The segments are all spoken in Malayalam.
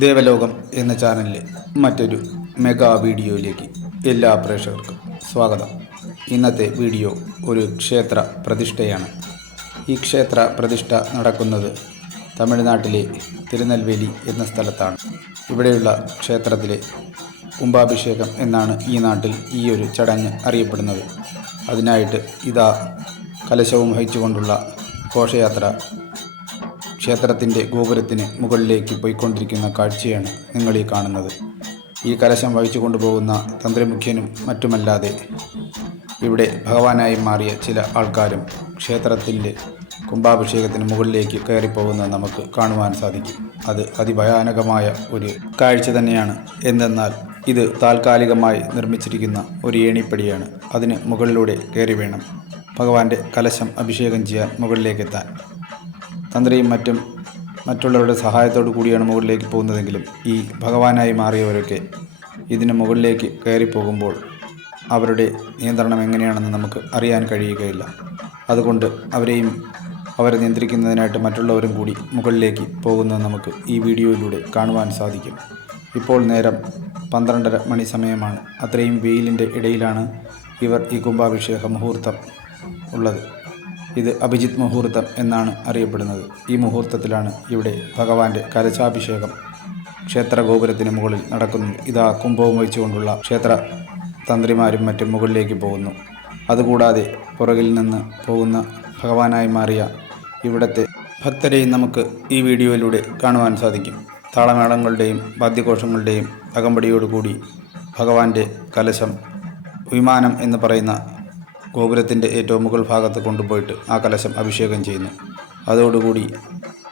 ദേവലോകം എന്ന ചാനലിലെ മറ്റൊരു മെഗാ വീഡിയോയിലേക്ക് എല്ലാ പ്രേക്ഷകർക്കും സ്വാഗതം. ഇന്നത്തെ വീഡിയോ ഒരു ക്ഷേത്ര പ്രതിഷ്ഠയാണ്. ഈ ക്ഷേത്ര പ്രതിഷ്ഠ നടക്കുന്നത് തമിഴ്നാട്ടിലെ തിരുനെൽവേലി എന്ന സ്ഥലത്താണ്. ഇവിടെയുള്ള ക്ഷേത്രത്തിലെ കുംഭാഭിഷേകം എന്നാണ് ഈ നാട്ടിൽ ഈ ഒരു ചടങ്ങ് അറിയപ്പെടുന്നത്. അതിനായിട്ട് ഇതാ കലശവും വഹിച്ചുകൊണ്ടുള്ള ഘോഷയാത്ര ക്ഷേത്രത്തിൻ്റെ ഗോപുരത്തിന് മുകളിലേക്ക് പോയിക്കൊണ്ടിരിക്കുന്ന കാഴ്ചയാണ് നിങ്ങളീ കാണുന്നത്. ഈ കലശം വഹിച്ചു കൊണ്ടുപോകുന്ന തന്ത്രിമുഖ്യനും മറ്റുമല്ലാതെ ഇവിടെ ഭഗവാനായി മാറിയ ചില ആൾക്കാരും ക്ഷേത്രത്തിൻ്റെ കുംഭാഭിഷേകത്തിന് മുകളിലേക്ക് കയറിപ്പോകുന്നത് നമുക്ക് കാണുവാൻ സാധിക്കും. അത് അതിഭയാനകമായ ഒരു കാഴ്ച തന്നെയാണ്. എന്തെന്നാൽ ഇത് താൽക്കാലികമായി നിർമ്മിച്ചിരിക്കുന്ന ഒരു ഏണിപ്പടിയാണ്. അതിന് മുകളിലൂടെ കയറി വേണം ഭഗവാന്റെ കലശം അഭിഷേകം ചെയ്യാൻ മുകളിലേക്കെത്താൻ. തന്ത്രിയും മറ്റുള്ളവരുടെ സഹായത്തോടു കൂടിയാണ് മുകളിലേക്ക് പോകുന്നതെങ്കിലും ഈ ഭഗവാനായി മാറിയവരൊക്കെ ഇതിന് മുകളിലേക്ക് കയറിപ്പോകുമ്പോൾ അവരുടെ നിയന്ത്രണം എങ്ങനെയാണെന്ന് നമുക്ക് അറിയാൻ കഴിയുകയില്ല. അതുകൊണ്ട് അവരെ നിയന്ത്രിക്കുന്നതിനായിട്ട് മറ്റുള്ളവരും കൂടി മുകളിലേക്ക് പോകുന്നത് നമുക്ക് ഈ വീഡിയോയിലൂടെ കാണുവാൻ സാധിക്കും. ഇപ്പോൾ നേരം 12:30 മണി സമയമാണ്. അത്രയും വെയിലിൻ്റെ ഇടയിലാണ് ഇവർ ഈ കുംഭാഭിഷേക മുഹൂർത്തം ഉള്ളത്. ഇത് അഭിജിത്ത് മുഹൂർത്തം എന്നാണ് അറിയപ്പെടുന്നത്. ഈ മുഹൂർത്തത്തിലാണ് ഇവിടെ ഭഗവാന്റെ കലശാഭിഷേകം ക്ഷേത്ര ഗോപുരത്തിന് മുകളിൽ നടക്കുന്നത്. ഇതാ കുംഭവും വഹിച്ചുകൊണ്ടുള്ള ക്ഷേത്ര തന്ത്രിമാരും മറ്റും മുകളിലേക്ക് പോകുന്നു. അതുകൂടാതെ പുറകിൽ നിന്ന് പോകുന്ന ഭഗവാനായി മാറിയ ഇവിടുത്തെ ഭക്തരെയും നമുക്ക് ഈ വീഡിയോയിലൂടെ കാണുവാൻ സാധിക്കും. താളമേളങ്ങളുടെയും വാദ്യഘോഷങ്ങളുടെയും അകമ്പടിയോടുകൂടി ഭഗവാന്റെ കലശം വിമാനം എന്ന് പറയുന്ന ഗോപുരത്തിൻ്റെ ഏറ്റവും മുകൾ ഭാഗത്ത് കൊണ്ടുപോയിട്ട് ആ കലശം അഭിഷേകം ചെയ്യുന്നു. അതോടുകൂടി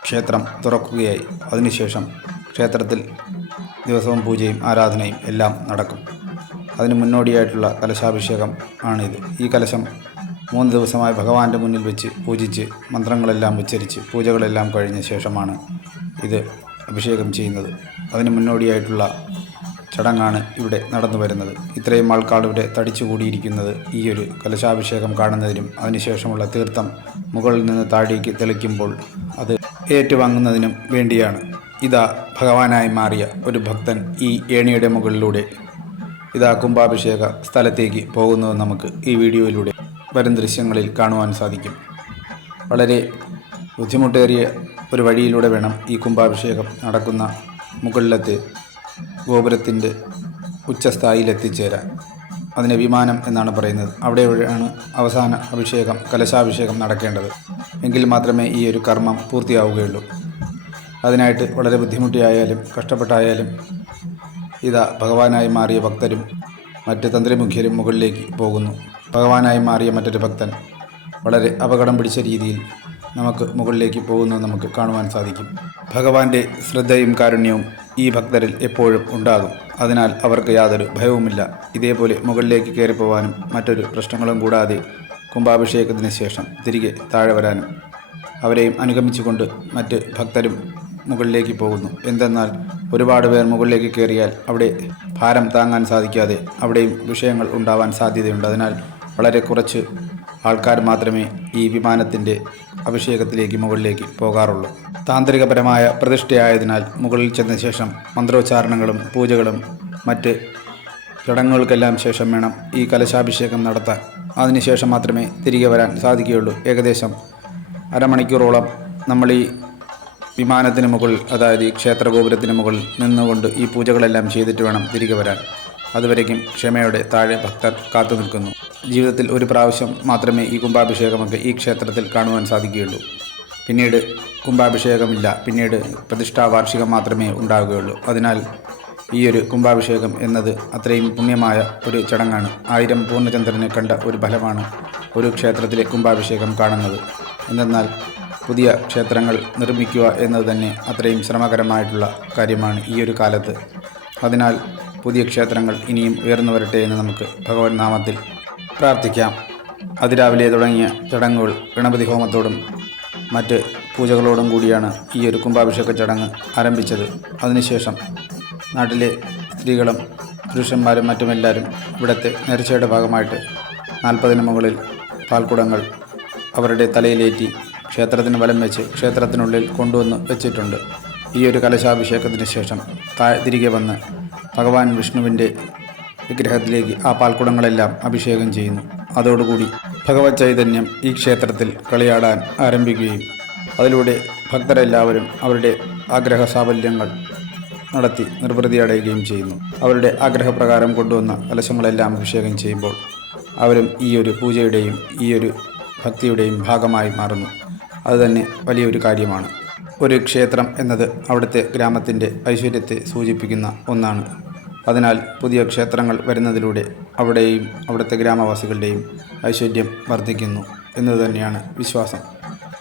ക്ഷേത്രം തുറക്കുകയായി. അതിനുശേഷം ക്ഷേത്രത്തിൽ ദിവസവും പൂജയും ആരാധനയും എല്ലാം നടക്കും. അതിന് മുന്നോടിയായിട്ടുള്ള കലശാഭിഷേകം ആണിത്. ഈ കലശം 3 ദിവസമായി ഭഗവാന്റെ മുന്നിൽ വെച്ച് പൂജിച്ച് മന്ത്രങ്ങളെല്ലാം ഉച്ചരിച്ച് പൂജകളെല്ലാം കഴിഞ്ഞ ശേഷമാണ് ഇത് അഭിഷേകം ചെയ്യുന്നത്. അതിന് മുന്നോടിയായിട്ടുള്ള ചടങ്ങാണ് ഇവിടെ നടന്നു വരുന്നത്. ഇത്രയും ആൾക്കാർ ഇവിടെ തടിച്ചുകൂടിയിരിക്കുന്നത് ഈ ഒരു കലശാഭിഷേകം കാണുന്നതിനും അതിനുശേഷമുള്ള തീർത്ഥം മുകളിൽ നിന്ന് താഴേക്ക് തെളിക്കുമ്പോൾ അത് ഏറ്റുവാങ്ങുന്നതിനും വേണ്ടിയാണ്. ഇതാ ഭഗവാനായി മാറിയ ഒരു ഭക്തൻ ഈ ഏണിയുടെ മുകളിലൂടെ ഇതാ കുംഭാഭിഷേക സ്ഥലത്തേക്ക് പോകുന്നത് നമുക്ക് ഈ വീഡിയോയിലൂടെ വരും ദൃശ്യങ്ങളിൽ കാണുവാൻ സാധിക്കും. വളരെ ബുദ്ധിമുട്ടേറിയ ഒരു വഴിയിലൂടെ വേണം ഈ കുംഭാഭിഷേകം നടക്കുന്ന മുകളിലത്തെ ഗോപുരത്തിൻ്റെ ഉച്ചസ്ഥായിലെത്തിച്ചേരാൻ. അതിനെ വിമാനം എന്നാണ് പറയുന്നത്. അവിടെയാണ് അവസാന കലശാഭിഷേകം നടക്കേണ്ടത്. എങ്കിൽ മാത്രമേ ഈ ഒരു കർമ്മം പൂർത്തിയാവുകയുള്ളൂ. അതിനായിട്ട് വളരെ ബുദ്ധിമുട്ടിയായാലും കഷ്ടപ്പെട്ടായാലും ഇതാ ഭഗവാനായി മാറിയ ഭക്തരും മറ്റ് തന്ത്രിമുഖ്യരും മുകളിലേക്ക് പോകുന്നു. ഭഗവാനായി മാറിയ മറ്റൊരു ഭക്തൻ വളരെ അപകടം പിടിച്ച രീതിയിൽ നമുക്ക് മുകളിലേക്ക് പോകുന്നത് നമുക്ക് കാണുവാൻ സാധിക്കും. ഭഗവാന്റെ ശ്രദ്ധയും കാരുണ്യവും ഈ ഭക്തരിൽ എപ്പോഴും ഉണ്ടാകും. അതിനാൽ അവർക്ക് യാതൊരു ഭയവുമില്ല. ഇതേപോലെ മുകളിലേക്ക് കയറിപ്പോവാനും മറ്റൊരു പ്രശ്നങ്ങളും കൂടാതെ കുംഭാഭിഷേകത്തിന് ശേഷം തിരികെ താഴെ വരാനും അവരെയും അനുഗമിച്ചുകൊണ്ട് മറ്റ് ഭക്തരും മുകളിലേക്ക് പോകുന്നു. എന്തെന്നാൽ ഒരുപാട് പേർ മുകളിലേക്ക് കയറിയാൽ അവിടെ ഭാരം താങ്ങാൻ സാധിക്കാതെ അവിടെയും വിഷയങ്ങൾ ഉണ്ടാവാൻ സാധ്യതയുണ്ട്. അതിനാൽ വളരെ കുറച്ച് ആൾക്കാർ മാത്രമേ ഈ വിമാനത്തിൻ്റെ അഭിഷേകത്തിലേക്ക് മുകളിലേക്ക് പോകാറുള്ളൂ. താന്ത്രികപരമായ പ്രതിഷ്ഠയായതിനാൽ മുകളിൽ ചെന്ന ശേഷം മന്ത്രോച്ചാരണങ്ങളും പൂജകളും മറ്റ് ചടങ്ങുകൾക്കെല്ലാം ശേഷം വേണം ഈ കലശാഭിഷേകം നടത്താൻ. അതിനുശേഷം മാത്രമേ തിരികെ വരാൻ സാധിക്കുകയുള്ളൂ. ഏകദേശം അരമണിക്കൂറോളം നമ്മൾ ഈ വിമാനത്തിന് മുകളിൽ, അതായത് ഈ ക്ഷേത്ര ഗോപുരത്തിന് മുകളിൽ നിന്നുകൊണ്ട് ഈ പൂജകളെല്ലാം ചെയ്തിട്ട് വേണം തിരികെ വരാൻ. അതുവരേക്കും ക്ഷമയോടെ താഴെ ഭക്തർ കാത്തു നിൽക്കുന്നു. ജീവിതത്തിൽ ഒരു പ്രാവശ്യം മാത്രമേ ഈ കുംഭാഭിഷേകമൊക്കെ ഈ ക്ഷേത്രത്തിൽ കാണുവാൻ സാധിക്കുകയുള്ളൂ. പിന്നീട് കുംഭാഭിഷേകമില്ല. പിന്നീട് പ്രതിഷ്ഠാ വാർഷികം മാത്രമേ ഉണ്ടാവുകയുള്ളൂ. അതിനാൽ ഈ ഒരു കുംഭാഭിഷേകം എന്നത് അത്രയും പുണ്യമായ ഒരു ചടങ്ങാണ്. 1000 പൂർണ്ണചന്ദ്രനെ കണ്ട ഒരു ഫലമാണ് ഒരു ക്ഷേത്രത്തിലെ കുംഭാഭിഷേകം കാണുന്നത്. എന്തെന്നാൽ പുതിയ ക്ഷേത്രങ്ങൾ നിർമ്മിക്കുക എന്നത് തന്നെ അത്രയും ശ്രമകരമായിട്ടുള്ള കാര്യമാണ് ഈ ഒരു കാലത്ത്. അതിനാൽ പുതിയ ക്ഷേത്രങ്ങൾ ഇനിയും ഉയർന്നു വരട്ടെ എന്ന് നമുക്ക് ഭഗവൻ നാമത്തിൽ പ്രാർത്ഥിക്കാം. അതിരാവിലെ തുടങ്ങിയ ചടങ്ങുകൾ ഗണപതി ഹോമത്തോടും മറ്റ് പൂജകളോടും കൂടിയാണ് ഈ ഒരു കുംഭാഭിഷേക ചടങ്ങ് ആരംഭിച്ചത്. അതിനുശേഷം നാട്ടിലെ സ്ത്രീകളും പുരുഷന്മാരും മറ്റുമെല്ലാവരും ഇവിടുത്തെ നേർച്ചയുടെ ഭാഗമായിട്ട് 40-ന് മുകളിൽ പാൽക്കുടങ്ങൾ അവരുടെ തലയിലേറ്റി ക്ഷേത്രത്തിന് വലം വെച്ച് ക്ഷേത്രത്തിനുള്ളിൽ കൊണ്ടുവന്ന് വെച്ചിട്ടുണ്ട്. ഈ ഒരു കലശാഭിഷേകത്തിന് ശേഷം തിരികെ വന്ന് ഭഗവാൻ വിഷ്ണുവിൻ്റെ വിഗ്രഹത്തിലേക്ക് ആ പാൽക്കുടങ്ങളെല്ലാം അഭിഷേകം ചെയ്യുന്നു. അതോടുകൂടി ഭഗവത് ചൈതന്യം ഈ ക്ഷേത്രത്തിൽ കളിയാടാൻ ആരംഭിക്കുകയും അതിലൂടെ ഭക്തരെല്ലാവരും അവരുടെ ആഗ്രഹ സാഫല്യങ്ങൾ നടത്തി നിർവൃതി അടയുകയും ചെയ്യുന്നു. അവരുടെ ആഗ്രഹപ്രകാരം കൊണ്ടുവന്ന കലശങ്ങളെല്ലാം അഭിഷേകം ചെയ്യുമ്പോൾ അവരും ഈ ഒരു പൂജയുടെയും ഈ ഒരു ഭക്തിയുടെയും ഭാഗമായി മാറുന്നു. അതുതന്നെ വലിയൊരു കാര്യമാണ്. ഒരു ക്ഷേത്രം എന്നത് അവിടുത്തെ ഗ്രാമത്തിൻ്റെ ഐശ്വര്യത്തെ സൂചിപ്പിക്കുന്ന ഒന്നാണ്. അതിനാൽ പുതിയ ക്ഷേത്രങ്ങൾ വരുന്നതിലൂടെ അവിടെയും അവിടുത്തെ ഗ്രാമവാസികളുടെയും ഐശ്വര്യം വർദ്ധിക്കുന്നു എന്നത് തന്നെയാണ് വിശ്വാസം.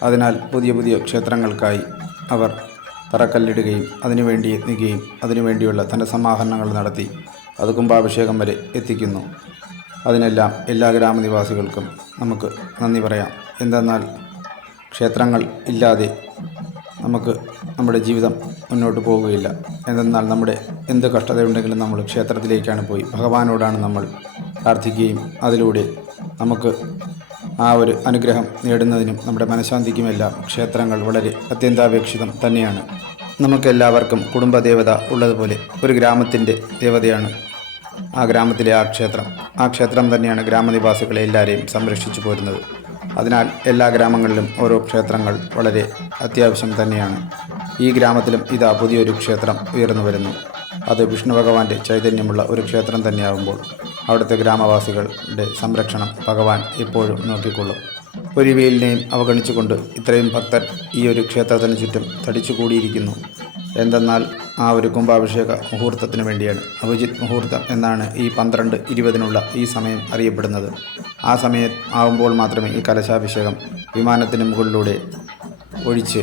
അതിനാൽ പുതിയ പുതിയ ക്ഷേത്രങ്ങൾക്കായി അവർ തറക്കല്ലിടുകയും അതിനുവേണ്ടി യത്നിക്കുകയും അതിനുവേണ്ടിയുള്ള ധനസമാഹരണങ്ങൾ നടത്തി അത് കുംഭാഭിഷേകം വരെ എത്തിക്കുന്നു. അതിനെല്ലാം എല്ലാ ഗ്രാമനിവാസികൾക്കും നമുക്ക് നന്ദി പറയാം. എന്തെന്നാൽ ക്ഷേത്രങ്ങൾ ഇല്ലാതെ നമുക്ക് നമ്മുടെ ജീവിതം മുന്നോട്ട് പോവുകയില്ല. എന്തെന്നാൽ നമ്മുടെ എന്ത് കഷ്ടതയുണ്ടെങ്കിലും നമ്മൾ ക്ഷേത്രത്തിലേക്കാണ് പോയി ഭഗവാനോടാണ് നമ്മൾ പ്രാർത്ഥിക്കുകയും അതിലൂടെ നമുക്ക് ആ ഒരു അനുഗ്രഹം നേടുന്നതിനും നമ്മുടെ മനഃശാന്തിക്കുമെല്ലാം ക്ഷേത്രങ്ങൾ വളരെ അത്യന്താപേക്ഷിതം തന്നെയാണ്. നമുക്കെല്ലാവർക്കും കുടുംബദേവത ഉള്ളതുപോലെ ഒരു ഗ്രാമത്തിൻ്റെ ദേവതയാണ് ആ ഗ്രാമത്തിലെ ആ ക്ഷേത്രം. ആ ക്ഷേത്രം തന്നെയാണ് ഗ്രാമനിവാസികളെ എല്ലാവരെയും സംരക്ഷിച്ചു പോരുന്നത്. അതിനാൽ എല്ലാ ഗ്രാമങ്ങളിലും ഓരോ ക്ഷേത്രങ്ങൾ വളരെ അത്യാവശ്യം തന്നെയാണ്. ഈ ഗ്രാമത്തിലും ഇതാ പുതിയൊരു ക്ഷേത്രം ഉയർന്നു വരുന്നു. അത് വിഷ്ണു ഭഗവാന്റെ ചൈതന്യമുള്ള ഒരു ക്ഷേത്രം തന്നെയാകുമ്പോൾ അവിടുത്തെ ഗ്രാമവാസികളുടെ സംരക്ഷണം ഭഗവാൻ എപ്പോഴും നോക്കിക്കൊള്ളും. ഒരു വെയിലിനെയും അവഗണിച്ചുകൊണ്ട് ഇത്രയും ഭക്തർ ഈ ഒരു ക്ഷേത്രത്തിന് ചുറ്റും തടിച്ചുകൂടിയിരിക്കുന്നു. എന്തെന്നാൽ ആ ഒരു കുംഭാഭിഷേക മുഹൂർത്തത്തിന് വേണ്ടിയാണ്. അഭിജിത്ത് മുഹൂർത്തം എന്നാണ് ഈ 12:20 ഈ സമയം അറിയപ്പെടുന്നത്. ആ സമയം ആവുമ്പോൾ മാത്രമേ ഈ കലശാഭിഷേകം വിമാനത്തിന് മുകളിലൂടെ ഒഴിച്ച്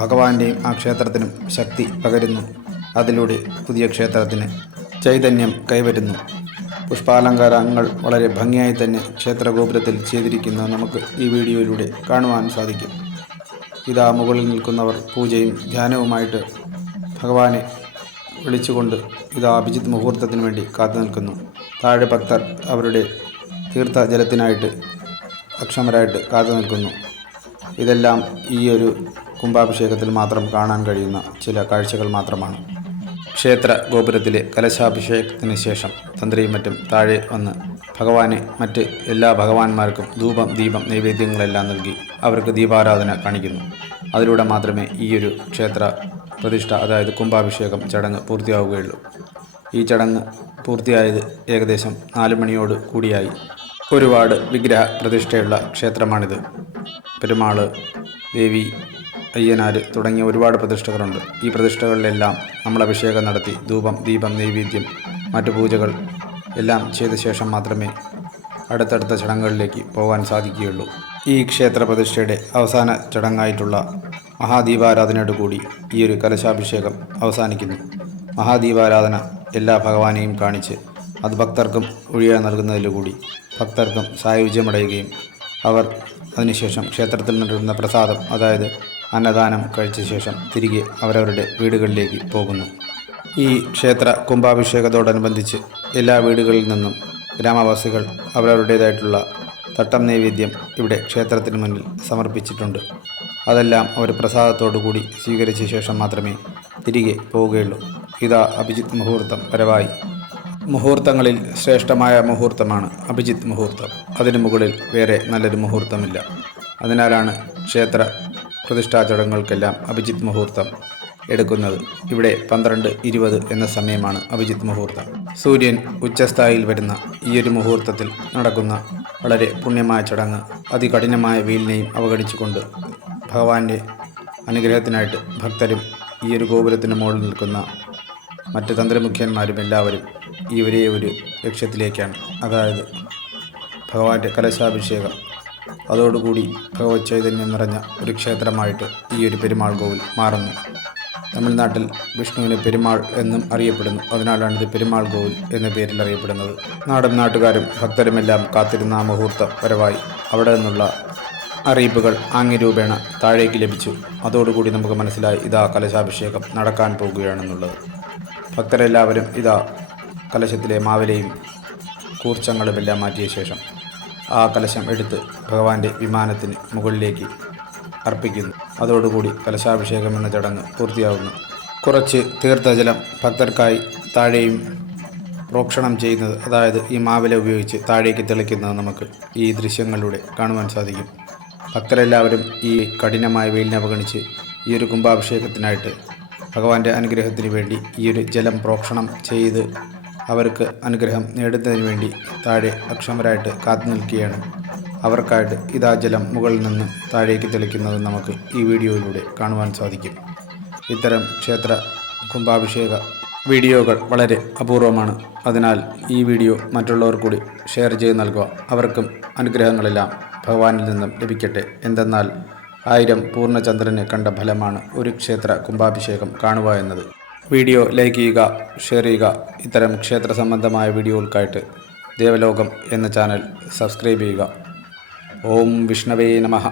ഭഗവാന്റെയും ആ ക്ഷേത്രത്തിനും ശക്തി പകരുന്നു. അതിലൂടെ പുതിയ ക്ഷേത്രത്തിന് ചൈതന്യം കൈവരുന്നു. പുഷ്പാലങ്കാരങ്ങൾ വളരെ ഭംഗിയായി തന്നെ ക്ഷേത്രഗോപുരത്തിൽ ചെയ്തിരിക്കുന്നത് നമുക്ക് ഈ വീഡിയോയിലൂടെ കാണുവാൻ സാധിക്കും. ഇതാ മുകളിൽ നിൽക്കുന്നവർ പൂജയും ധ്യാനവുമായിട്ട് ഭഗവാനെ വിളിച്ചുകൊണ്ട് ഇതാ അഭിജിത്ത് മുഹൂർത്തത്തിന് വേണ്ടി കാത്തു നിൽക്കുന്നു. താഴെ ഭക്തർ അവരുടെ തീർത്ഥജലത്തിനായിട്ട് അക്ഷമരായിട്ട് കാത്തു നിൽക്കുന്നു. ഇതെല്ലാം ഈ ഒരു കുംഭാഭിഷേകത്തിൽ മാത്രം കാണാൻ കഴിയുന്ന ചില കാഴ്ചകൾ മാത്രമാണ്. ക്ഷേത്ര ഗോപുരത്തിലെ കലശാഭിഷേകത്തിന് ശേഷം തന്ത്രിയും മറ്റും താഴെ വന്ന് ഭഗവാനെ മറ്റ് എല്ലാ ഭഗവാന്മാർക്കും ധൂപം ദീപം നൈവേദ്യങ്ങളെല്ലാം നൽകി അവർക്ക് ദീപാരാധന കാണിക്കുന്നു. അതിലൂടെ മാത്രമേ ഈ ഒരു ക്ഷേത്ര പ്രതിഷ്ഠ അതായത് കുംഭാഭിഷേകം ചടങ്ങ് പൂർത്തിയാവുകയുള്ളൂ. ഈ ചടങ്ങ് പൂർത്തിയായത് ഏകദേശം 4 മണിയോട് കൂടിയായി. ഒരുപാട് വിഗ്രഹ പ്രതിഷ്ഠയുള്ള ക്ഷേത്രമാണിത്. പെരുമാൾ, ദേവി, അയ്യനാർ തുടങ്ങിയ ഒരുപാട് പ്രതിഷ്ഠകളുണ്ട്. ഈ പ്രതിഷ്ഠകളിലെല്ലാം നമ്മൾ അഭിഷേകം നടത്തി ധൂപം ദീപം നൈവേദ്യം മറ്റു പൂജകൾ എല്ലാം ചെയ്ത ശേഷം മാത്രമേ അടുത്തടുത്ത ചടങ്ങുകളിലേക്ക് പോകാൻ സാധിക്കുകയുള്ളൂ. ഈ ക്ഷേത്ര പ്രതിഷ്ഠയുടെ അവസാന ചടങ്ങായിട്ടുള്ള മഹാദീപാരാധനയോടുകൂടി ഈ ഒരു കലശാഭിഷേകം അവസാനിക്കുന്നു. മഹാദീപാരാധന എല്ലാ ഭഗവാനെയും കാണിച്ച് അത് ഭക്തർക്കും ഒഴിയാൻ നൽകുന്നതിലുകൂടി ഭക്തർക്കും സായുജ്യമടയുകയും അവർ അതിനുശേഷം ക്ഷേത്രത്തിൽ നൽകുന്ന പ്രസാദം അതായത് അന്നദാനം കഴിച്ച ശേഷം തിരികെ അവരവരുടെ വീടുകളിലേക്ക് പോകുന്നു. ഈ ക്ഷേത്ര കുംഭാഭിഷേകത്തോടനുബന്ധിച്ച് എല്ലാ വീടുകളിൽ നിന്നും ഗ്രാമവാസികൾ അവരവരുടേതായിട്ടുള്ള തട്ടം നൈവേദ്യം ഇവിടെ ക്ഷേത്രത്തിന് മുന്നിൽ സമർപ്പിച്ചിട്ടുണ്ട്. അതെല്ലാം അവർ പ്രസാദത്തോടു കൂടി സ്വീകരിച്ച ശേഷം മാത്രമേ തിരികെ പോവുകയുള്ളൂ. ഇതാ അഭിജിത്ത് മുഹൂർത്തം വരവായി. മുഹൂർത്തങ്ങളിൽ ശ്രേഷ്ഠമായ മുഹൂർത്തമാണ് അഭിജിത്ത് മുഹൂർത്തം. അതിനു മുകളിൽ വേറെ നല്ലൊരു മുഹൂർത്തമില്ല. അതിനാലാണ് ക്ഷേത്ര പ്രതിഷ്ഠാ ചടങ്ങുകൾക്കെല്ലാം അഭിജിത്ത് മുഹൂർത്തം എടുക്കുന്നത്. ഇവിടെ 12:20 എന്ന സമയമാണ് അഭിജിത്ത് മുഹൂർത്തം. സൂര്യൻ ഉച്ചസ്ഥായിയിൽ വരുന്ന ഈ ഒരു മുഹൂർത്തത്തിൽ നടക്കുന്ന വളരെ പുണ്യമായ ചടങ്ങ് അതികഠിനമായ വെയിലിനെയും അവഗണിച്ചുകൊണ്ട് ഭഗവാന്റെ അനുഗ്രഹത്തിനായിട്ട് ഭക്തരും ഈ ഒരു ഗോപുരത്തിന് മുകളിൽ നിൽക്കുന്ന മറ്റ് തന്ത്രിമുഖ്യന്മാരും എല്ലാവരും ഈ ഒരേ ഒരു ലക്ഷ്യത്തിലേക്കാണ്, അതായത് ഭഗവാന്റെ കലശാഭിഷേകം. അതോടുകൂടി ഭഗവത് ചൈതന്യം നിറഞ്ഞ ഒരു ക്ഷേത്രമായിട്ട് ഈ ഒരു പെരുമാൾ കോവിൽ മാറുന്നു. തമിഴ്നാട്ടിൽ വിഷ്ണുവിനെ പെരുമാൾ എന്നും അറിയപ്പെടുന്നു. അതിനാലാണ് ഇത് പെരുമാൾ കോവിൽ എന്ന പേരിൽ അറിയപ്പെടുന്നത്. നാടും നാട്ടുകാരും ഭക്തരുമെല്ലാം കാത്തിരുന്ന ആ മുഹൂർത്തം വരവായി. അവിടെ നിന്നുള്ള അറിയിപ്പുകൾ ആംഗ്യരൂപേണ താഴേക്ക് ലഭിച്ചു. അതോടുകൂടി നമുക്ക് മനസ്സിലായി ഇതാ കലശാഭിഷേകം നടക്കാൻ പോകുകയാണെന്നുള്ളത്. ഭക്തരെല്ലാവരും ഇതാ കലശത്തിലെ മാവിലയും കൂർച്ചങ്ങളുമെല്ലാം മാറ്റിയ ശേഷം ആ കലശം എടുത്ത് ഭഗവാന്റെ വിമാനത്തിന് മുകളിലേക്ക് അർപ്പിക്കുന്നു. അതോടുകൂടി കലശാഭിഷേകം എന്ന ചടങ്ങ് പൂർത്തിയാകുന്നു. കുറച്ച് തീർത്ഥജലം ഭക്തർക്കായി താഴെയും പ്രോക്ഷണം ചെയ്യുന്നത്, അതായത് ഈ മാവില ഉപയോഗിച്ച് താഴേക്ക് തെളിക്കുന്നത് നമുക്ക് ഈ ദൃശ്യങ്ങളിലൂടെ കാണുവാൻ സാധിക്കും. ഭക്തരെല്ലാവരും ഈ കഠിനമായ വെയിലിനെ അവഗണിച്ച് ഈ ഒരു കുംഭാഭിഷേകത്തിനായിട്ട് ഭഗവാന്റെ അനുഗ്രഹത്തിന് വേണ്ടി ഈ ഒരു ജലം പ്രോക്ഷണം ചെയ്ത് അവർക്ക് അനുഗ്രഹം നേടുന്നതിന് വേണ്ടി താഴെ അക്ഷമരായിട്ട് കാത്തു നിൽക്കുകയാണ്. അവർക്കായിട്ട് ഇതാ ജലം മുകളിൽ നിന്ന് താഴേക്ക് തെളിക്കുന്നത് നമുക്ക് ഈ വീഡിയോയിലൂടെ കാണുവാൻ സാധിക്കും. ഇത്തരം ക്ഷേത്ര കുംഭാഭിഷേക വീഡിയോകൾ വളരെ അപൂർവമാണ്. അതിനാൽ ഈ വീഡിയോ മറ്റുള്ളവർ കൂടി ഷെയർ ചെയ്ത് നൽകുക. അവർക്കും അനുഗ്രഹങ്ങളെല്ലാം ഭഗവാനിൽ നിന്നും ലഭിക്കട്ടെ. എന്തെന്നാൽ 1000 പൂർണ്ണചന്ദ്രനെ കണ്ട ഫലമാണ് ഒരു ക്ഷേത്ര കുംഭാഭിഷേകം കാണുക എന്നത്. വീഡിയോ ലൈക്ക് ചെയ്യുക, ഷെയർ ചെയ്യുക. ഇത്തരം ക്ഷേത്ര സംബന്ധമായ വീഡിയോകൾക്കായിട്ട് ദേവലോകം എന്ന ചാനൽ സബ്സ്ക്രൈബ് ചെയ്യുക. ഓം വിഷ്ണവേ നമഃ.